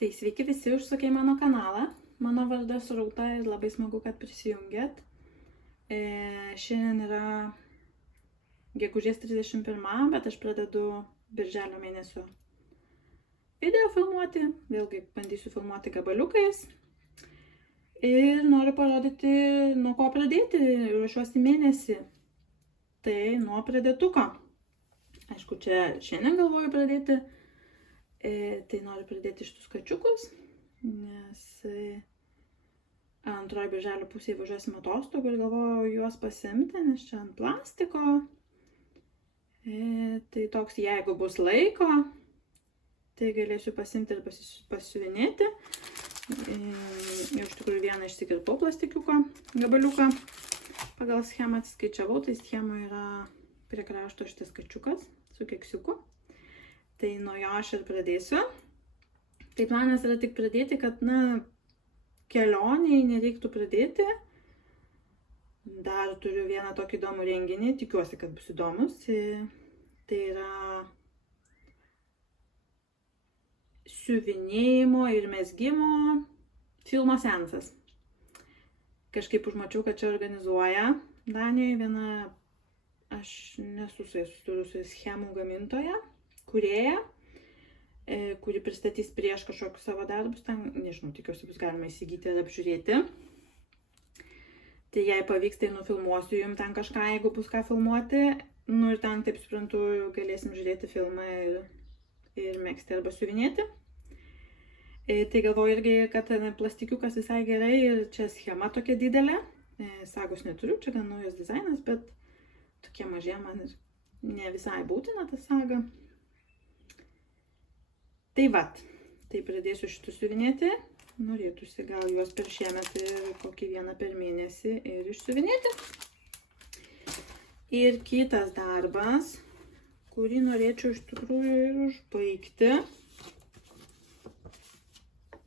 Tai sveiki visi užsukę į mano kanalą. Mano vardas Rūta ir labai smagu, kad prisijungėt. Šiandien yra gegužės 31, bet aš pradedu birželio mėnesio video filmuoti. Vėlgi bandysiu filmuoti gabaliukais. Ir noriu parodyti, nuo ko pradėti ruošiuosi mėnesį. Tai nuo pradėtuko. Aišku, čia šiandien galvoju pradėti. Tai noriu pradėti šitus kačiukus, nes antroji birželio pusėje važiuosim atostogų ir galvoju juos pasiimti, nes čia ant plastiko. Tai toks, jeigu bus laiko, tai galėsiu pasimti ir pasiuvinėti. Jau iš tikrųjų vieną išsikirpau plastikiuko gabaliuką. Pagal schemą atsiskaičiavau, tai schemoje yra prie krašto šitas kačiukas su keksiuku. Tai nuo jo aš ir pradėsiu. Tai planas yra tik pradėti, kad, kelioniai nereiktų pradėti. Dar turiu vieną tokį įdomų renginį, tikiuosi, kad bus įdomus. Tai yra siuvinėjimo ir mezgimo filmo seansas. Kažkaip užmačiau, kad čia organizuoja Danijoje viena, aš nesu susidūrusi schemų gamintoja, kūrėja, kuri pristatys prieš kažkokius savo darbus, ten, nežinau, tikiuosi bus galima įsigyti ir apžiūrėti. Tai jei pavyks, tai nufilmuosiu jums ten kažką, jeigu bus ką filmuoti. Ir ten, taip suprantu, galėsim žiūrėti filmą ir megzti arba siuvinėti. Tai galvoju irgi, kad plastikiukas visai gerai ir čia schema tokia didelė. Sagos neturiu, čia gan naujas dizainas, bet tokie mažie man ir ne visai būtina ta saga. Tai vat, tai pradėsiu šitų siuvinėti. Norėtųsi gal juos per šiemet ir kokį vieną per mėnesį ir išsiuvinėti. Ir kitas darbas, kurį norėčiau iš tikrųjų ir užbaigti.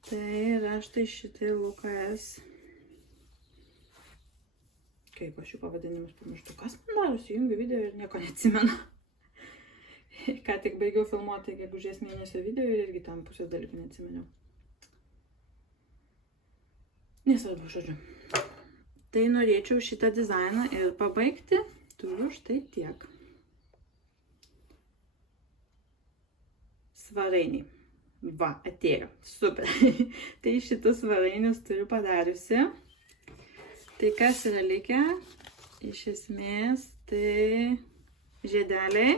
Tai yra štai šitai LKS. Kaip aš jų pavadinimus pamirštu. Kas man darosi, jungiu video ir nieko neatsimenu. Ką tik baigiau filmuoti gegužės mėnesio video ir irgi tam pusės dalykų neatsimeniau. Nesvarbu, žodžiu. Tai norėčiau šitą dizainą ir pabaigti. Turiu štai tiek. Svarainiai. Va, atėjo. Super. Tai šitus svarainius turiu padariusi. Tai kas yra likę? Iš esmės, tai žiedeliai.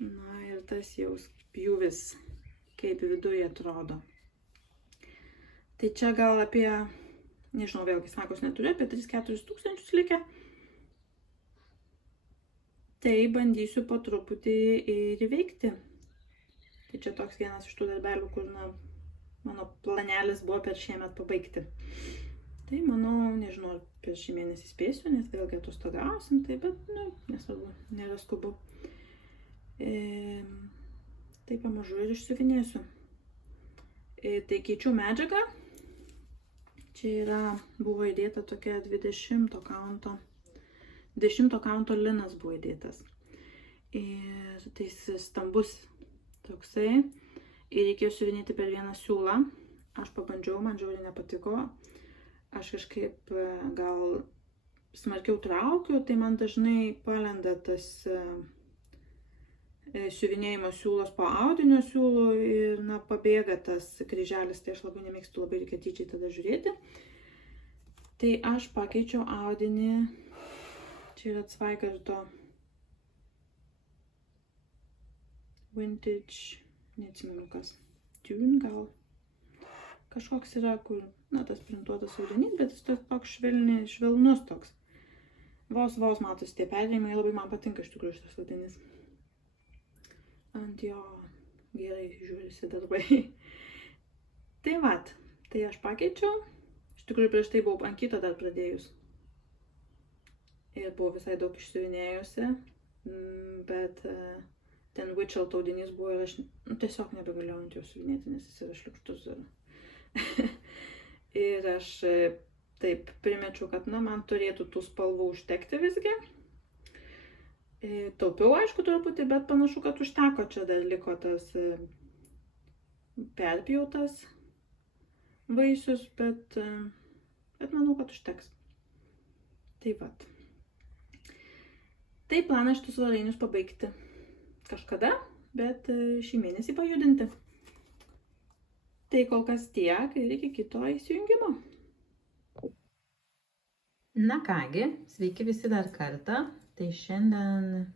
Ir tas jau pjūvis, kaip viduje atrodo. Tai čia gal apie, nežinau, vėlgi sakos neturiu, apie 3-4 tūkstančius likę. Tai bandysiu po truputį ir įveikti. Tai čia toks vienas iš tų darbelių, kur mano planelis buvo per šiemet pabaigti. Tai manau, nežinau, ar per šį mėnesį spėsiu, nes vėlgi atostogausim, tai bet, nesvarbu, nėra skubu. Tai pamažu ir išsiuvinėsiu. Tai keičiu medžiagą. Čia buvo įdėta tokia 20 kaunto linas buvo įdėtas. Ir tai stambus toksai. Ir reikėjo siuvinėti per vieną siūlą. Aš pabandžiau, man žiauriai nepatiko. Aš kažkaip gal smarkiau traukiu, tai man dažnai palenda tas siuvinėjimo siūlos po audinio siūlų ir pabėga tas kryželis, tai aš labai nemėgstu, labai reikia tyčiai tada žiūrėti. Tai aš pakeičiau audinį, čia yra Zweigarto Vintage, neatsimenu kas, Tune gal. Kažkoks yra, kur, tas printuotas audinys, bet jis toks švelnus toks. Vos matosi tie perėjimai, labai man patinka iš tikrųjų šitas audinys. Ant jo gerai žiūrisi darbai. Tai vat, tai aš pakeičiau. Iš tikrųjų prieš tai buvau ant kito dar pradėjus. Ir buvau visai daug išsiuvinėjusi. Bet ten Witchelt audinys buvo ir aš tiesiog nebegalėjau ant jo siuvinėti, nes jis yra šliukštus. Ir aš taip primečiau, kad man turėtų tų spalvų užtekti visgi. Taupiau, aišku, truputį, bet panašu, kad užteko. Čia dar liko tas perpjautas vaisius, bet manau, kad užteks. Tai vat. Tai planas šitus svarainius pabaigti kažkada, bet šį mėnesį pajudinti. Tai kol kas tiek ir iki kito įsijungimo. Na kągi, sveiki visi dar kartą. Tai šiandien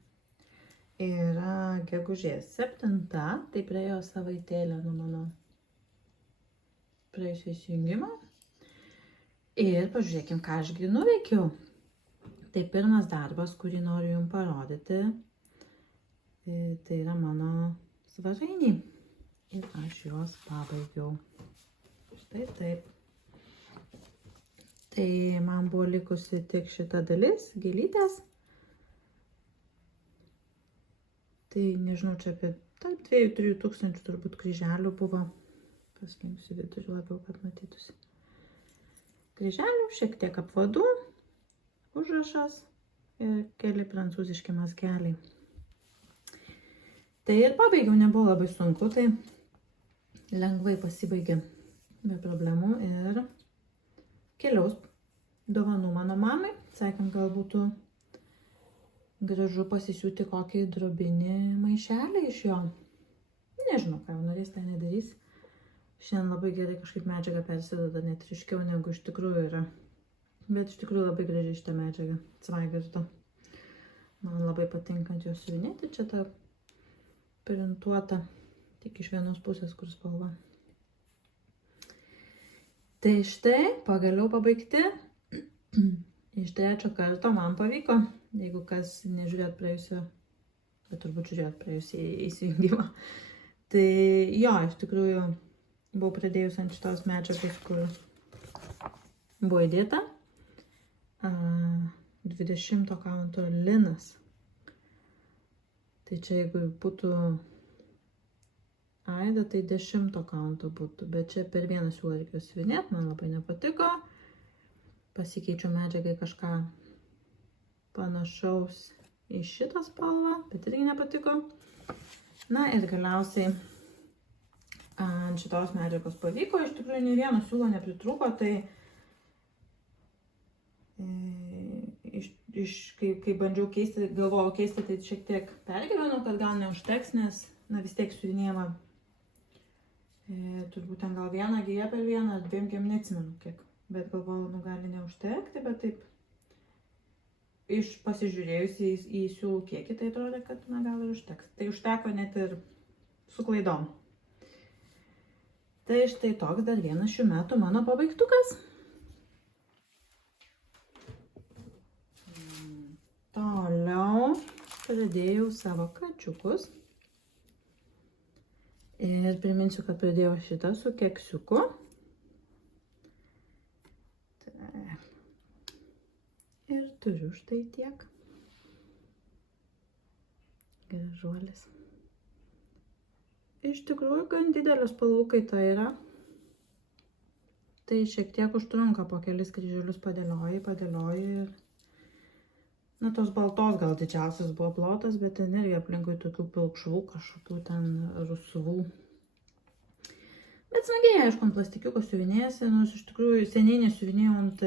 yra gegužės 7, tai praėjo savaitėlė nuo mano praėjusio įsijungimo. Ir pažiūrėkim, ką ašgi nuveikiau. Tai pirmas darbas, kurį noriu jums parodyti, tai yra mano svarainiai. Ir aš juos pabaigiau. Štai taip. Tai man buvo likusi tik šita dalis, gėlytės. Tai nežinau, čia apie tarp 2-3 tūkstančių turbūt kryželių buvo. Paskimsiu vidurį labiau, kad matytųsi. Kryželių, šiek tiek apvadų, užrašas ir keli prancūziški mazgeliai. Tai ir pabaigiau, nebuvo labai sunku, tai lengvai pasibaigė be problemų ir keliaus dovanų mano mamai. Sakėm, gal būtų gražu pasisiūti kokį drobinį maišelį iš jo. Nežinau, ką jau norės, tai nedarys. Šiandien labai gerai kažkaip medžiaga persiduoda, net ryškiau negu iš tikrųjų yra. Bet iš tikrųjų labai gražiai šitą medžiagą, Zweigart. Man labai patinka ant jos siuvinėti, čia ta printuota, tik iš vienos pusės, kur spalva. Tai štai, pagaliau pabaigti. Iš 3 karto man pavyko, jeigu kas nežiūrėt praėjusio, bet turbūt žiūrėt praėjusį įsijungimą. Tai jo, iš tikrųjų, buvau pradėjus ant šitos medžiagos, kur buvo įdėta 20 kaunto linas. Tai čia jeigu būtų aida, tai 10 kaunto būtų, bet čia per vieną siūlą reikėjo siuvinėti, man labai nepatiko. Pasikeičiau medžiagai kažką panašaus į šitą spalvą, bet irgi nepatiko. Na ir galiausiai ant šitos medžiagos pavyko, iš tikrųjų nei vieno siūlo nepritrūko, tai kai bandžiau keisti, galvojau keisti, tai šiek tiek pergyvenau, kad gal neužteks, nes vis tiek siuvinėjama turbūt ten gal vieną giją per vieną ar 2 gijom, neatsimenu kiek, bet galvojau, gali neužtekti, bet taip pasižiūrėjus į siūlų kiekį, tai atrodė, kad gal ir užteks. Tai užteko net ir su klaidom. Tai štai toks dar vienas šių metų mano pabaigtukas. Toliau pradėjau savo kačiukus. Ir priminsiu, kad pradėjau šitą su keksiuku. Ir turiu štai tiek. Gražuolis. Iš tikrųjų, gan didelė spalvų kaita yra. Tai šiek tiek užtrunka, po kelis kryželius padėlioji ir... tos baltos gal didžiausias buvo plotas, bet ten irgi aplinkui tokių pilkšvų, kažkokių ten rusvų. Bet smagiai, aišku, ant plastikiuko siuvinėjasi, nors iš tikrųjų seniai nesiuvinėjau ant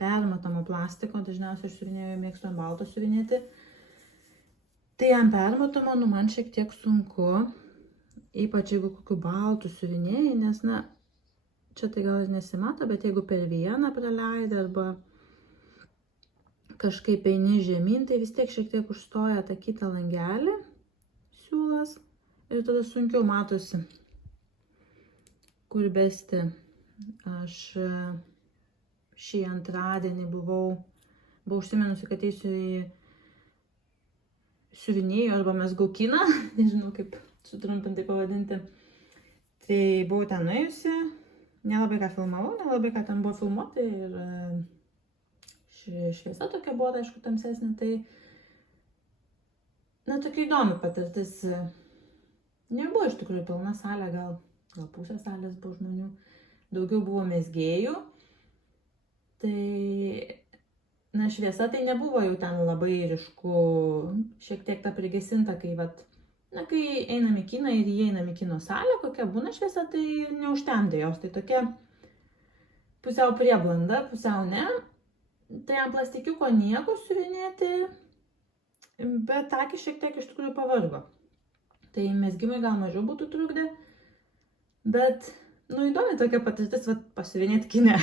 permatamo plastiko, dažniausiai aš siuvinėjau, mėgstu ant balto siuvinėti. Tai ant permatamo, man šiek tiek sunku. Ypač jeigu kokiu baltų siuvinėjai, nes, čia tai gal ir nesimato, bet jeigu per vieną praleidai arba kažkaip eini žemyn, tai vis tiek šiek tiek užstoja tą kitą langelį, siūlas, ir tada sunkiau matosi, kur besti. Aš šį antradienį buvau užsiminusi, kad eisiu į siuvinėjų arba mezgaukyną, nežinau kaip sutrumpintai pavadinti. Tai buvau ten nuėjusi, nelabai ką filmavau, nelabai ką ten buvo filmuoti ir šviesa tokia buvo, aišku, tamsesnė, tai tokia įdomi patirtis. Nebuvo iš tikrųjų pilna salė, gal pusė salės buvo žmonių, daugiau buvo mezgėjų. Tai, šviesa tai nebuvo jau ten labai ryšku, šiek tiek ta prigesinta, kai Na, kai einam į kiną ir įeinam į kino salę, kokia būna šviesa, tai neužtemdė jos. Tai tokia pusiau prieblanda, pusiau ne. Tai ant plastikiuko nieko siuvinėti, bet akis šiek tiek iš tikrųjų pavargo. Tai mezgimai gal mažiau būtų trukdę, bet, įdomi tokia patirtis, pasiuvinėti kine.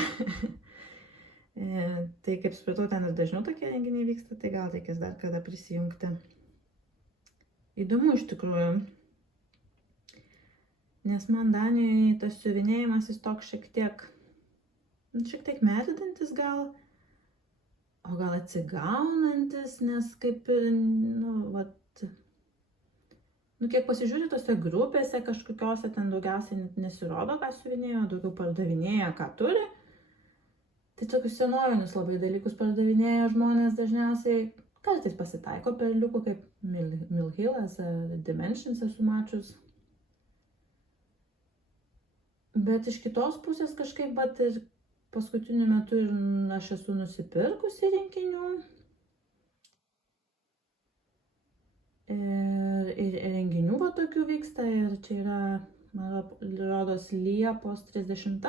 Tai kaip supratau, ten ir dažniau tokie renginiai vyksta, tai gal reikės dar kada prisijungti. Įdomu iš tikrųjų, nes man Danijoje tas siuvinėjimas jis toks šiek tiek merdantis gal, o gal atsigaunantis, nes kaip ir, kiek pasižiūrė tose grupėse kažkokiose, ten daugiausiai net nesirodo, ką siuvinėjo, daugiau pardavinėja, ką turi. Tai tokius senovinius labai dalykus pardavinėja žmonės dažniausiai. Kartais pasitaiko perliukų, kaip Milhilas ar Dimensions esu mačius. Bet iš kitos pusės kažkaip, ir paskutiniu metu aš esu nusipirkusi rinkinių. Ir renginių tokių vyksta, ir čia yra, man rodos, Liepos 30.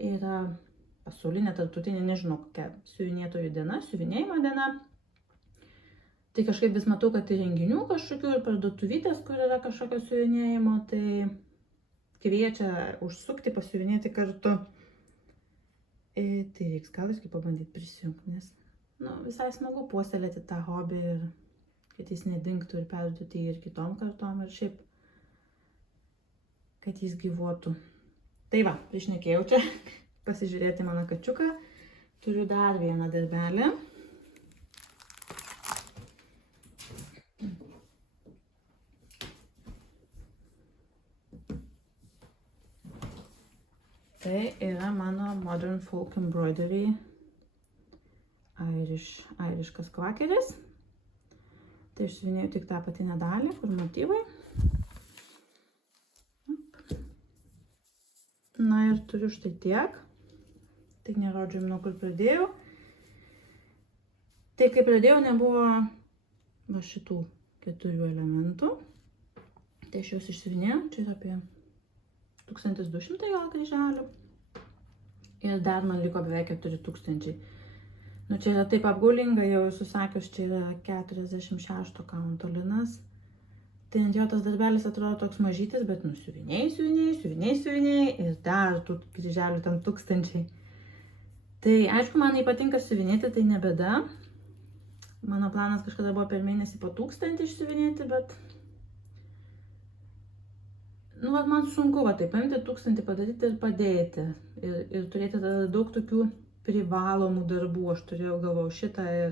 Yra pasaulinė tarptautinė, nežinau kokia, siuvinėtojų diena, siuvinėjimo diena. Tai kažkaip vis matau, kad ir renginių kažkokių, ir parduotuvytės, kur yra kažkokio siuvinėjimo, tai kviečia užsukti, pasiuvinėti kartu. Tai reiks gal irgi pabandyti prisijungti, nes visai smagu puoselėti tą hobį ir kad jis nedingtų ir perduoti ir kitom kartom ir šiaip, kad jis gyvuotų. Tai va, prišnekėjau čia pasižiūrėti mano kačiuką. Turiu dar vieną darbelį. Tai yra mano Modern Folk Embroidery airiškas kvakeris. Tai išsiuvinėjau tik tą apatinę dalį, kur motyvai. Na ir turiu štai tiek. Tik nerodžiu jums, nuo kur pradėjau. Tai kai pradėjau, nebuvo šitų 4 elementų. Tai aš juos išsiuvinėjau. Čia yra apie 1200 gal kryželių. Ir dar man liko beveik 4000. Čia yra taip apgaulinga, jau esu sakius, čia yra 46 kaunto linas. Tai ant jo tas darbelis atrodo toks mažytis, bet siuvinėjai ir dar tų kryželių tam 1000. Tai aišku, man patinka siuvinėti, tai ne bėda. Mano planas kažkada buvo per mėnesį po 1000 išsiuvinėti, bet man sunku taip paimti 1000 padaryti ir padėti. Ir turėti tada daug tokių privalomų darbų. Aš turėjau galvau šitą ir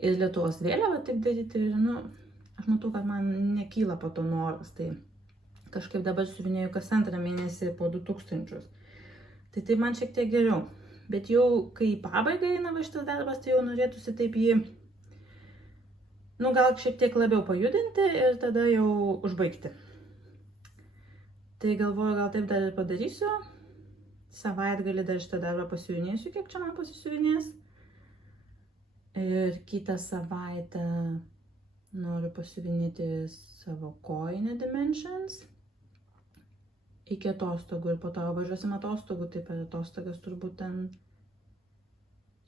Lietuvos vėliavą taip daryti. Ir aš matau, kad man nekyla po to noras. Tai kažkaip dabar siuvinėjau kas 2 mėnesį po 2000. Tai taip man šiek tiek geriau. Bet jau kai į pabaigą eina šitas darbas, tai jau norėtųsi taip jį, gal šiek tiek labiau pajudinti ir tada jau užbaigti. Tai galvoju, gal taip dar ir padarysiu. Savaitgalį dar šitą darbą pasiuvinėsiu, kiek čia man pasisiuvinės. Ir kitą savaitę noriu pasiuvinėti savo kojinę Dimensions. Iki atostogų ir po to važiuosim atostogų, tai per atostogas turbūt ten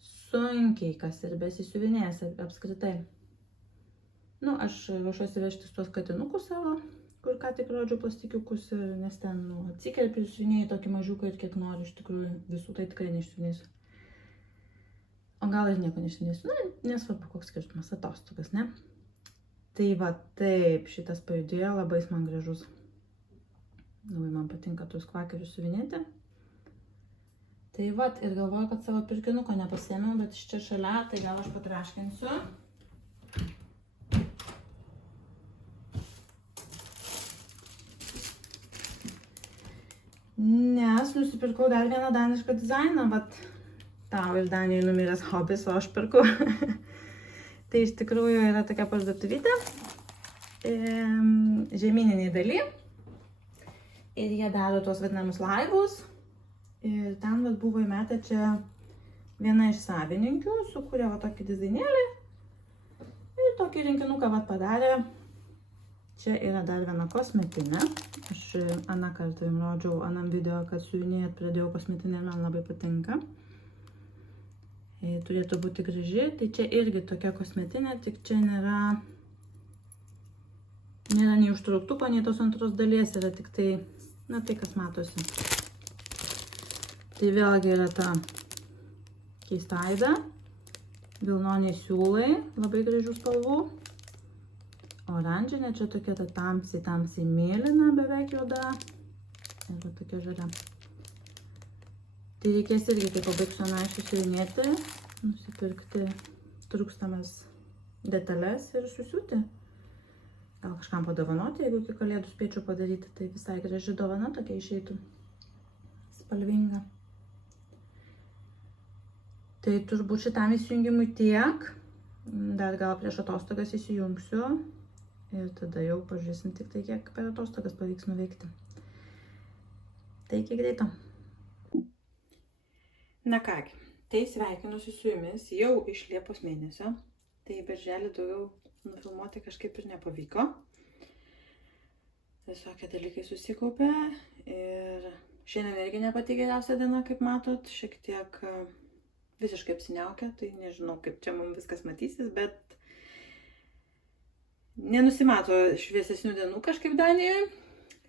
sunkiai kas ir besisiuvinės apskritai. Aš ruošiuosi vežtis tuos katinukus savo, kur ką tik rodžiau plastikiukus, nes ten atsikerpi ir siuvinėjai tokį mažiuką ir kiek noriu, iš tikrųjų visų tai tikrai neišsiuvinėsiu. O gal ir nieko neišsiuvinėsiu, nesvarbu koks skirtumas, atostogas, ne? Tai va taip, šitas pajudėjo, labai man gražus. Labai man patinka tuos kvakerius siuvinėti. Tai va, ir galvoju, kad savo pirkinuko nepasiėmiau, bet iš čia šalia, tai gal aš patraškinsiu. Nes nusipirkau dar vieną danišką dizainą, bet tau ir Danijoje numiręs hobis, o aš pirku. Tai iš tikrųjų yra tokia parduotuvytė žemyniniai daly. Ir jie daro tuos vadinamus laivus. Ir ten buvo įmetę čia viena iš savininkių, sukūrė tokį dizainėlį. Ir tokį rinkinuką padarė. čia yra dar viena kosmetinė. Aš aną kartą jums rodžiau anam video, kad siuvinėjant pradėjau kosmetinę ir man labai patinka. Turėtų būti graži. Tai čia irgi tokia kosmetinė, tik čia nėra nei užtrauktuko, nei tos antros dalies, yra tik tai, na tai kas matosi. Tai vėlgi yra ta keista aida, vilnoniai siūlai, labai gražių spalvų. Oranžinė, čia tokia ta tamsiai mėlyna, beveik juoda. Ir tokia žalia. Tai reikės irgi, kai pabaigsiu aišku siuvinėti, nusipirkti trūkstamas detalės ir susiūti. Gal kažkam padovanoti, jeigu iki kalėdų spėčiau padaryti, tai visai graži dovana tokia išeitų. Spalvinga. Tai turbūt šitam įsijungimui tiek. Dar gal prieš atostogas įsijungsiu. Ir tada jau pažiūrėsim tik tai, kiek per atostogas pavyks nuveikti. Tai iki greito. Na kągi, tai sveikinuosi su jumis jau iš Liepos mėnesio. Tai birželį daugiau nufilmuoti kažkaip ir nepavyko. Visokie dalykai susikaupė. Ir šiandien irgi ne pati geriausia diena, kaip matot. Šiek tiek visiškai apsiniaukę, tai nežinau, kaip čia mums viskas matysis, bet nenusimato šviesesnių dienų kažkaip Danijoje.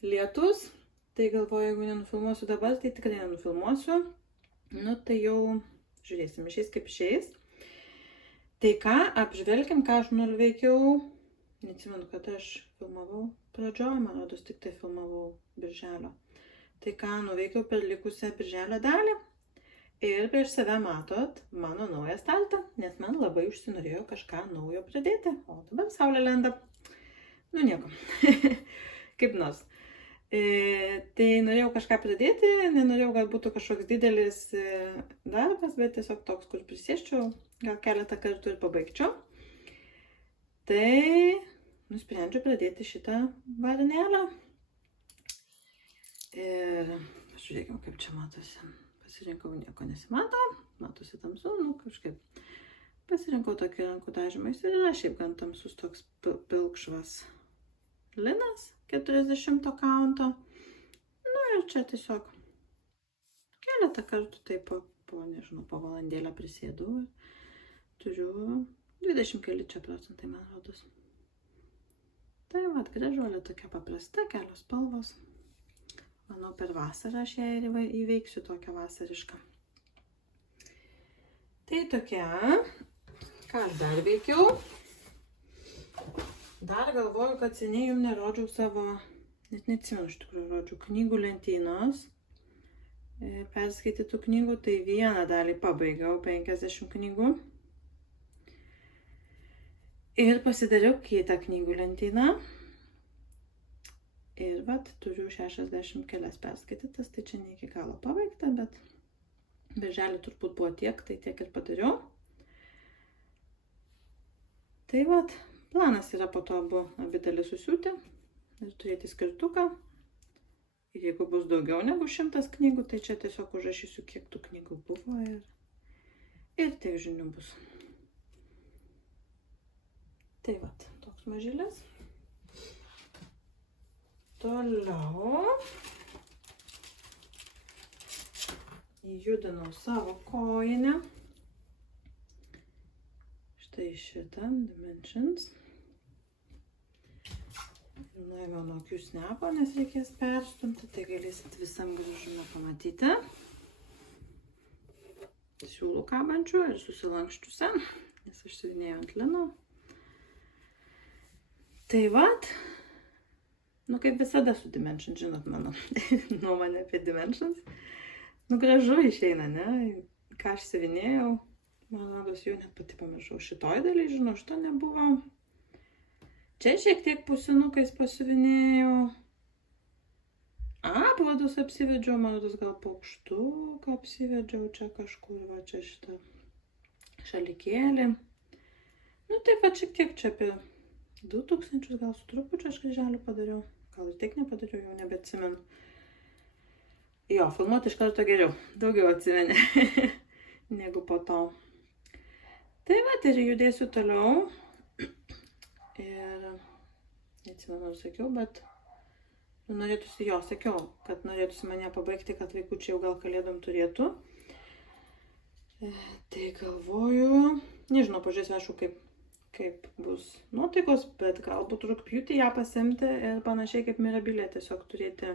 Lietus. Tai galvoju, jeigu nenufilmuosiu dabar, tai tikrai nenufilmuosiu. Nu, tai jau žiūrėsim, išeis kaip išeis. Tai ką, apžvelgiam, ką aš nuveikiau. Neatsimenu, kad aš filmavau pradžioje, man rodos, tik tai filmavau birželio. Tai ką nuveikiau per likusią birželio dalį. Ir prieš save matot mano naują startą, nes man labai užsinorėjo kažką naujo pradėti. O dabar saulė lenda. Nu nieko. Kaip nors. Tai norėjau kažką pradėti, nenorėjau, kad būtų kažkoks didelis darbas, bet tiesiog toks, kur prisėsčiau, gal keletą kartų ir pabaigčiau. Tai nusprendžiau pradėti šitą varinėlę. Ir žiūrėkime, kaip čia matosi. Pasirinkau, nieko nesimato, matosi tamsu, nu kažkaip. Pasirinkau tokį rankų dažymą, jis yra šiaip gan tamsus toks pilkšvas linas 40 kaunto. Nu ir čia tiesiog keletą kartų taip nežinau, po valandėlę prisėdau ir turiu 20 keli čia procentai, man rodos. Tai vat, gražuolė tokia paprasta, kelios spalvos. Manau, per vasarą aš ją ir įveiksiu tokią vasarišką. Tai tokia. Ką aš dar veikiau? Dar galvoju, kad seniai jums nerodžiau savo, net neatsimenu, iš tikrųjų rodžiau, knygų lentynos. Perskaitytų knygų, tai vieną dalį pabaigiau, 50 knygų. Ir pasidariau kitą knygų lentyną. Ir vat, turiu 60 kelias perskaitytas, tai čia ne iki galo pabaigta, bet birželį turbūt buvo tiek, tai tiek ir padariau. Tai vat, planas yra po to abi dalis susiūti ir turėti skirtuką. Ir jeigu bus daugiau negu 100 knygų, tai čia tiesiog užrašysiu, kiek tų knygų buvo ir tiek žinių bus. Tai vat, toks mažylis. Toliau įjudinau savo kojinę. Štai šitą Dimensions. Nuėmiau nuo akių snepo, nes reikės perstumti, tai galėsit visam gražume pamatyti. Siūlų kabančių ir susilankščiusią, nes aš siuvinėjau ant lino. Tai vat. Nu, kaip visada su Dimensions, žinot mano nuomonę apie Dimensions. Nu, gražu išeina, ne? Ką aš siuvinėjau, man rodos, jau net pati pamiršau. Šitoj daly, žinau, šito nebuvo. Čia šiek tiek pusinukais pasiuvinėjau. Apvadus apsivedžiau, man rodos, gal paukštuką apsivedžiau čia kažkur, va čia šitą šalikėlį. Nu, taip pat šiek tiek čia apie 2000, gal su trupučiu aš kryželį padariau. Gal ir tiek nepadariau, jau nebeatsimenu. Jo, filmuoti iš karto geriau. Daugiau atsimeni negu po to. Tai va, ir judėsiu toliau. Ir neatsimenu, ar sakiau, bet norėtųsi jo, sakiau, kad norėtųsi mane pabaigti, kad vaikučiai jau gal kalėdom turėtų. Tai galvoju, nežinau, pažiūrėsiu, aišku, kaip bus nuotaikos, bet galbūt rugpjūtį ją pasimti ir panašiai kaip Mirabilė tiesiog turėti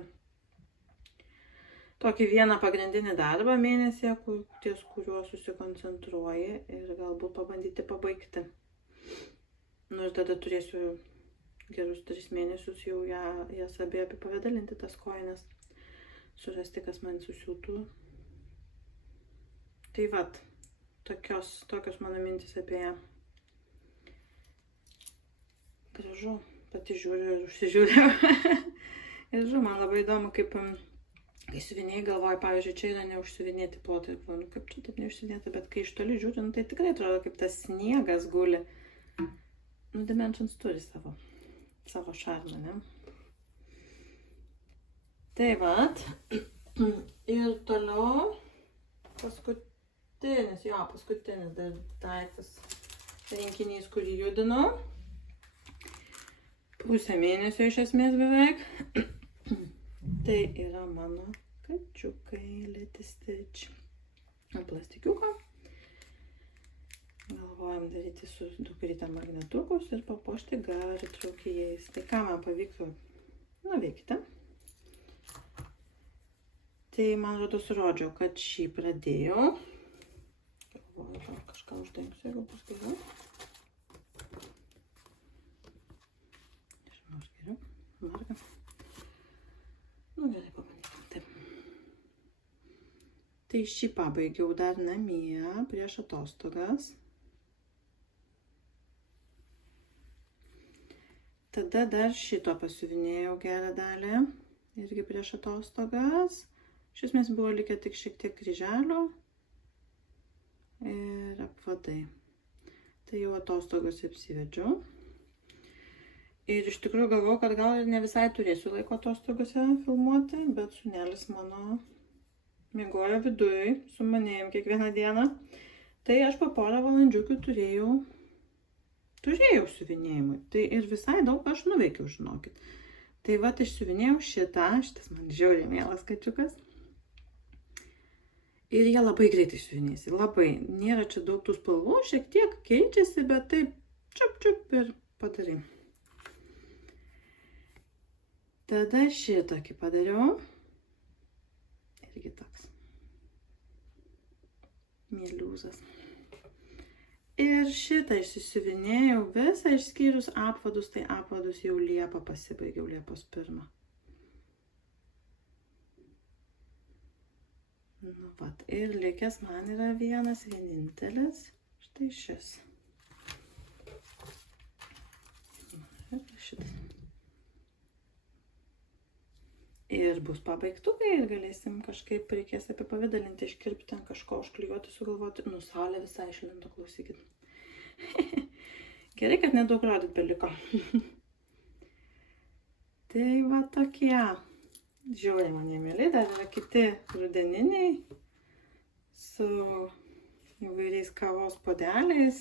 tokį vieną pagrindinį darbą mėnesį, ties kuriuo susikoncentruoji ir galbūt pabandyti pabaigti. Nu ir tada turėsiu gerus 3 mėnesius jau jas abie apipavidalinti tas kojines, surasti, kas man susiūtų. Tai vat, tokios mano mintis apie ją. Gražu, pati žiūriu ir užsižiūriu. Ir žiūriu, man labai įdomu, kaip kai siuvinėjai galvoju, pavyzdžiui, čia yra neužsiuvinėti plotai. Nu, kaip čia taip neužsiuvinėti, bet kai iš toli žiūriu, nu, tai tikrai atrodo, kaip tas sniegas guli. Nu, Dimensions turi savo šarmą, ne? Tai vat. Ir toliau paskutinis dar daiktas rinkinys, kurį judinau. Pusę mėnesio iš esmės beveik. Tai yra mano kačiukai Let It Stitch. Plastikiuko. Galvojam daryti su dukryte magnetukus ir papuošti gartraukėjais. Tai ką man pavyko nuveikti? Tai man rodos rodžiau, kad šį pradėjau. Galvoju, kažką uždengsiu, jeigu bus geriau. Nežinau, aš geriau. Marga. Nu, gerai, pabandykim. Taip. Tai šį pabaigiau dar namie prieš atostogas. Tada dar šito pasiuvinėjau gerą dalį, irgi prieš atostogas. Iš esmės buvo likę tik šiek tiek kryželio ir apvadai. Tai jau atostogas apsivedžiau. Ir iš tikrųjų galvoju, kad gal ir ne visai turėsiu laiko atostogose filmuoti, bet sūnelis mano miegojo viduj su manėjim kiekvieną dieną. Tai aš po porą valandžiukių turėjau siuvinėjimui. Tai ir visai daug aš nuveikiau, žinokit. Tai vat išsiuvinėjau šitas man žiauriai mielas kačiukas. Ir jie labai greitai siuvinėsi, labai. Nėra čia daug tų spalvų, šiek tiek keičiasi, bet taip čiup ir padarai. Tada šitokį padariau. Irgi toks mieliūzas. Ir šitą išsisiuvinėjau visą išskyrus apvadus, tai apvadus jau Liepą pasibaigiau, Liepos 1. Nu, vat. Ir likęs man yra vienas vienintelis, štai šis. Ir šitas. Ir bus pabaigtukai ir galėsim kažkaip reikės apipavidalinti, iškirpti ant kažko, užklijuoti, sugalvoti. Nu, saulė visai išlindo, klausykit. Gerai, kad nedaug rodyt beliko. Tai va tokie. Žiūrėjau, man jie mėly, dar yra kiti rudeniniai su įvairiais kavos podeliais.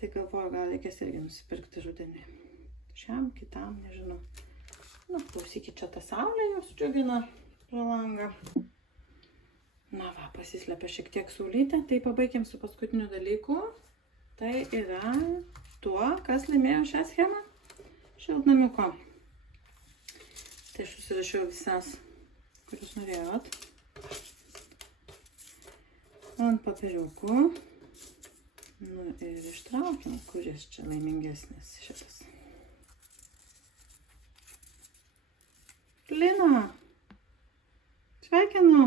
Tai galvoju, gal reikės irgi nusipirkti rudenį. Šiam, kitam, nežinau. Nu, klausykit, čia ta saulė jau sudžiugina pro langą. Na va, pasislepia šiek tiek saulytė. Tai pabaigiam su paskutiniu dalyku. Tai yra tuo, kas laimėjo šią schemą šiltnamiuko. Tai aš susirašiau visas, kuriuos norėjot. Ant papiriukų. Nu ir ištraukiam, kuris čia laimingesnis šitas. Lina, sveikinu,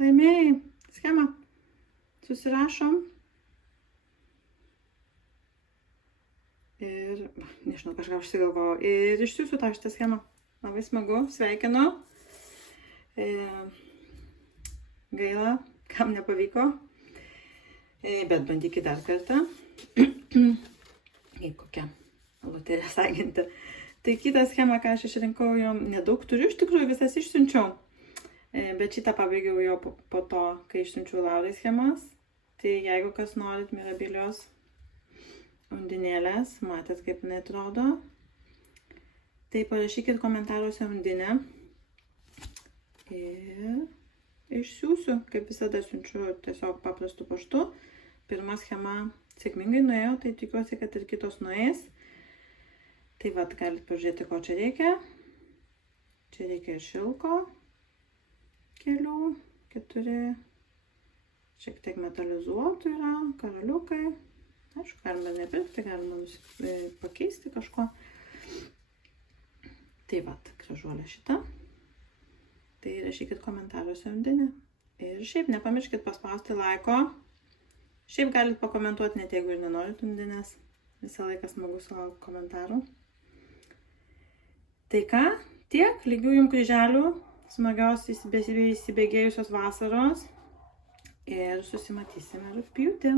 laimėjai schemą, susirašom ir, nežinau, kažką užsigalvojau ir išsiųsiu tau šitą schemą, labai smagu, sveikinu, gaila, kam nepavyko, bet bandykit dar kartą, kaip kokia loterijos agentė. Tai kitą schemą, ką aš išrinkau, jau nedaug turiu, iš tikrųjų visas išsiunčiau. Bet šitą pabaigiau jau po to, kai išsiunčiau Laurai schemas. Tai jeigu kas norit Mirabilios undinėlės, matėt kaip jinai atrodo. Tai parašykit komentaruose undinę ir išsiųsiu, kaip visada siunčiu tiesiog paprastu paštu. Pirma schema sėkmingai nuėjo, tai tikiuosi, kad ir kitos nueis. Tai vat, galite pažiūrėti, ko čia reikia. Čia reikia šilko kelių, 4, šiek tiek metalizuotų yra, karaliukai. Aišku, galima nepirkti, galima pakeisti kažko. Tai vat, gražuolė šita. Tai rašykit komentaruose undinę. Ir šiaip nepamirškit paspausti laiko. Šiaip galit pakomentuoti, net jeigu ir nenorit undinės. Visą laiką smagu sulaukti komentarų. Tai ką? Tiek. Lygių jums kryželių. Smagios įsibėgėjusios vasaros. Ir susimatysime rugpjūtį.